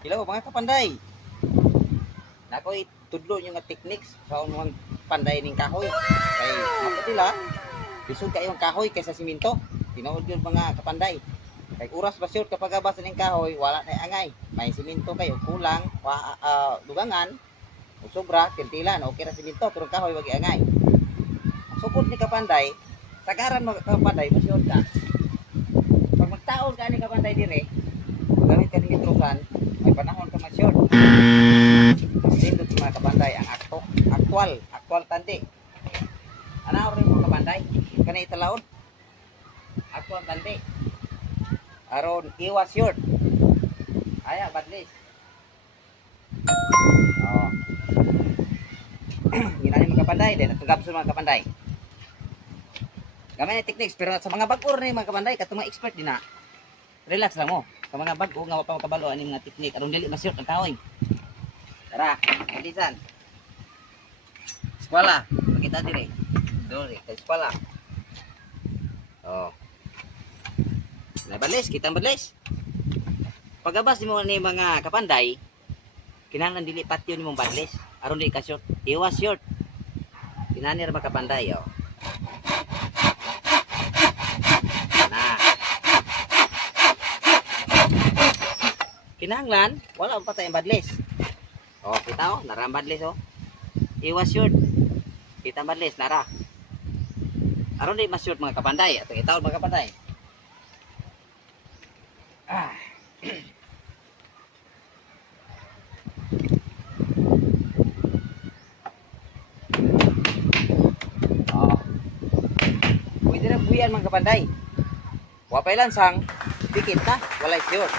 Hello mga kapanday. Nakoy tudlo yung nga techniques sa unang panday ning kahoy. Kay maputila, bisod kayo ang kahoy kaysa siminto. Tinuod yun mga kapanday. Kay oras ba sure kapag abas ning kahoy, wala na angay. May siminto kayo kulang, dugangan, o sobra, tintilan, okay ra siminto, pero kahoy wag angay. Sukod ni kapanday, sagaran mga kapanday, masyon ka. Pag magtaon ka ni kapanday dire, gamit ka ng nitrosan, may panahon ka masyon. Nindot mga kabanday ang actual tandi. Ano rin mga kabanday? Kanay talaod. Actual tandi. Aron iwas yun. Aya, badlis. Oh. Ginani mga kabanday, din natugab sa mga kabanday. Gamay na techniques, pero sa mga bag-or ni mga kabanday, katong mga expert din na. Relax lang mo. Sa mga bag-o nga pa makabalo ani mga technique aron dili masyot ang kahoy. Tara, bilisan. Eskwela, makita dire. Dori, kay eskwela. Oh. Nabalis, kita balis. Pagabas nimo ni mga kapanday, kinahanglan dili patio nimong badlis aron di ka short. Iwas short. Kinani ra mga kapanday, oh. Nah. Kinahanglan wala pa tayong badlis. Oh, kita oh, narang badlis oh. Iwas short. Kita badlis nara. Aron di mas short mga kapanday. Ato itaw mga kapanday. Ah. Oh. Pwede na buyan mga kapanday. Wapay lansang, dikit na, walay short.